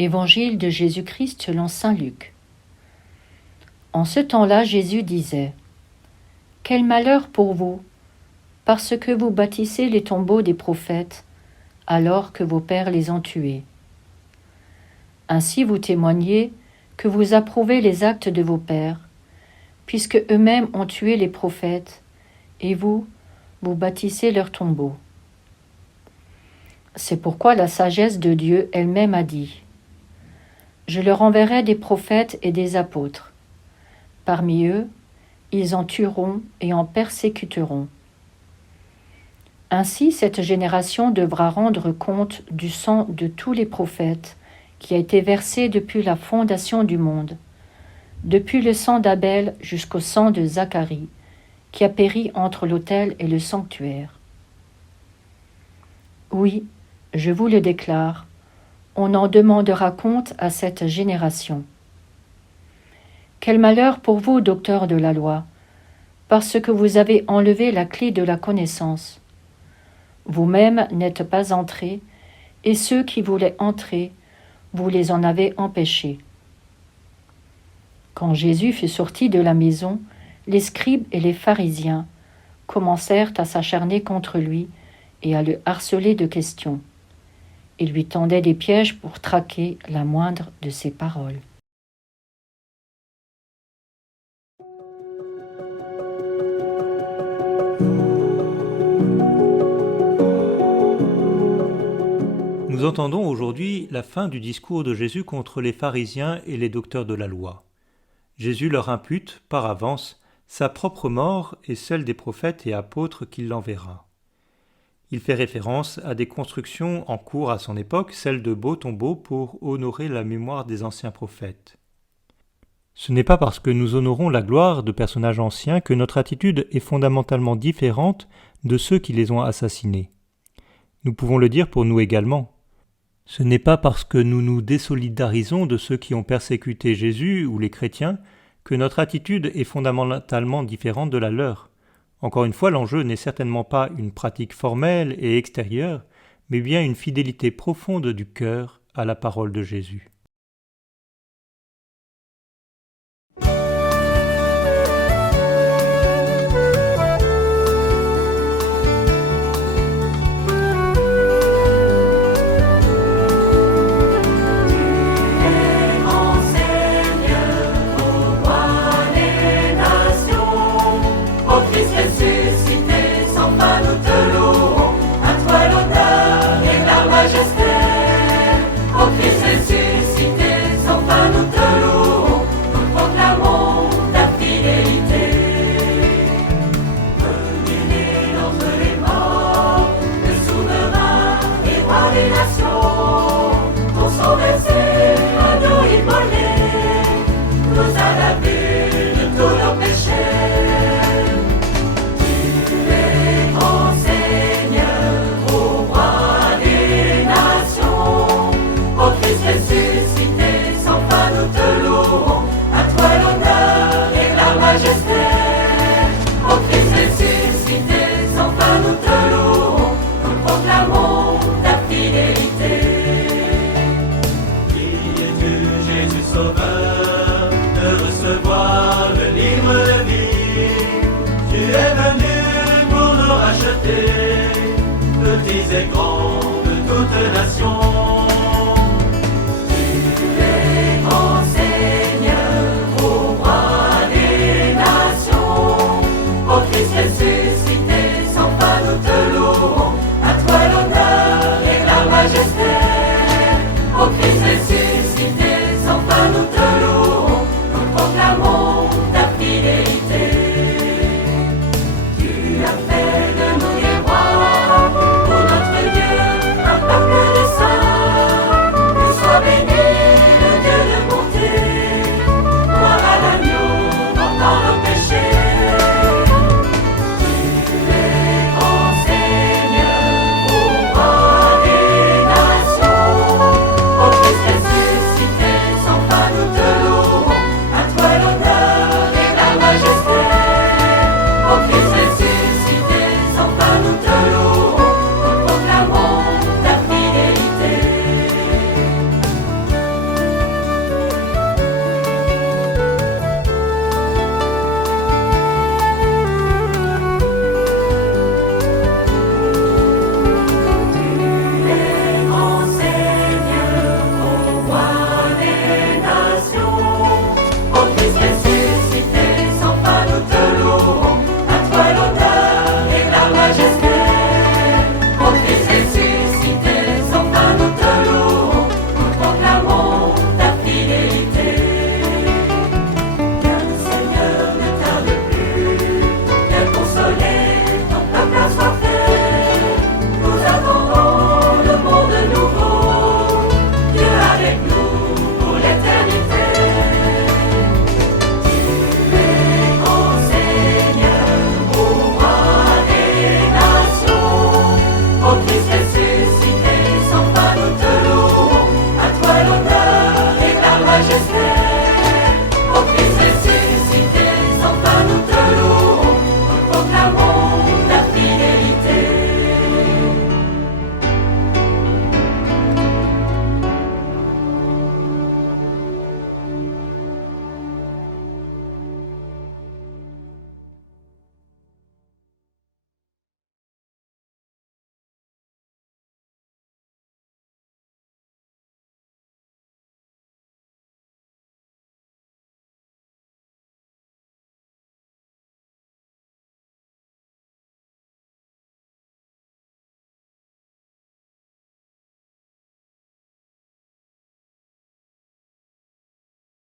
Évangile de Jésus-Christ selon saint Luc. En ce temps-là, Jésus disait : « Quel malheur pour vous, parce que vous bâtissez les tombeaux des prophètes, alors que vos pères les ont tués. Ainsi vous témoignez que vous approuvez les actes de vos pères, puisque eux-mêmes ont tué les prophètes, et vous bâtissez leurs tombeaux. C'est pourquoi la sagesse de Dieu elle-même a dit : Je leur enverrai des prophètes et des apôtres. Parmi eux, ils en tueront et en persécuteront. Ainsi, cette génération devra rendre compte du sang de tous les prophètes qui a été versé depuis la fondation du monde, depuis le sang d'Abel jusqu'au sang de Zacharie, qui a péri entre l'autel et le sanctuaire. Oui, je vous le déclare, on en demandera compte à cette génération. Quel malheur pour vous, docteurs de la loi, parce que vous avez enlevé la clé de la connaissance. Vous-même n'êtes pas entrés, et ceux qui voulaient entrer, vous les en avez empêchés. Quand Jésus fut sorti de la maison, les scribes et les pharisiens commencèrent à s'acharner contre lui et à le harceler de questions. Ils lui tendaient des pièges pour traquer la moindre de ses paroles. Nous entendons aujourd'hui la fin du discours de Jésus contre les pharisiens et les docteurs de la loi. Jésus leur impute, par avance, sa propre mort et celle des prophètes et apôtres qu'il enverra. Il fait référence à des constructions en cours à son époque, celles de beaux tombeaux pour honorer la mémoire des anciens prophètes. Ce n'est pas parce que nous honorons la gloire de personnages anciens que notre attitude est fondamentalement différente de ceux qui les ont assassinés. Nous pouvons le dire pour nous également. Ce n'est pas parce que nous nous désolidarisons de ceux qui ont persécuté Jésus ou les chrétiens que notre attitude est fondamentalement différente de la leur. Encore une fois, l'enjeu n'est certainement pas une pratique formelle et extérieure, mais bien une fidélité profonde du cœur à la parole de Jésus. Petits et grands de toute nation. Tu es grand Seigneur, ô roi des nations. Ô Christ ressuscité, sans fin nous te louons. À toi l'honneur et la majesté. Ô Christ ressuscité, sans fin nous te louons. Nous proclamons ta fidélité. Tu as fait de nous des rois. Peuple des saints, majesté.